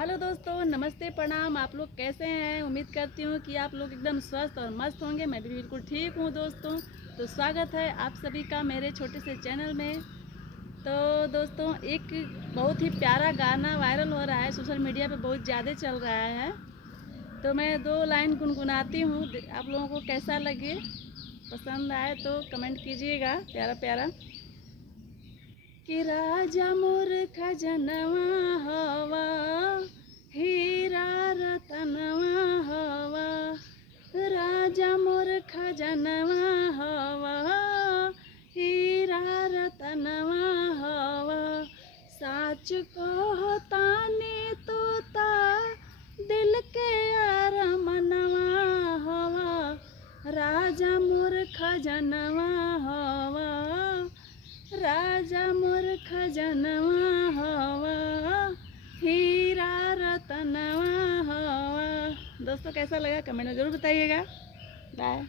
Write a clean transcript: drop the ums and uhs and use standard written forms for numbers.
Hello दोस्तों, नमस्ते, प्रणाम। आप लोग कैसे हैं? उम्मीद करती हूँ कि आप लोग एकदम स्वस्थ और मस्त होंगे। मैं भी बिल्कुल ठीक हूँ दोस्तों। तो स्वागत है आप सभी का मेरे छोटे से चैनल में। तो दोस्तों, एक बहुत ही प्यारा गाना वायरल हो रहा है, सोशल मीडिया पे बहुत ज़्यादा चल रहा है। तो मैं 2 लाइन गुनगुनाती हूँ, आप लोगों को कैसा लगे, पसंद आए तो कमेंट कीजिएगा। प्यारा प्यारा कि राजा मोर खजनवा हवा, हीरा रतनवा हवा, राजा मोर खजनवा हवा, हीरा रतनवा हवा। साच को तानी तूता, दिल के अरमनवा हवा, राजा मोर खजनवा हवा, राजा मोर खजनवा हवा, हीरा रतनवा हवा। दोस्तों, कैसा लगा कमेंट में ज़रूर बताइएगा। बाय।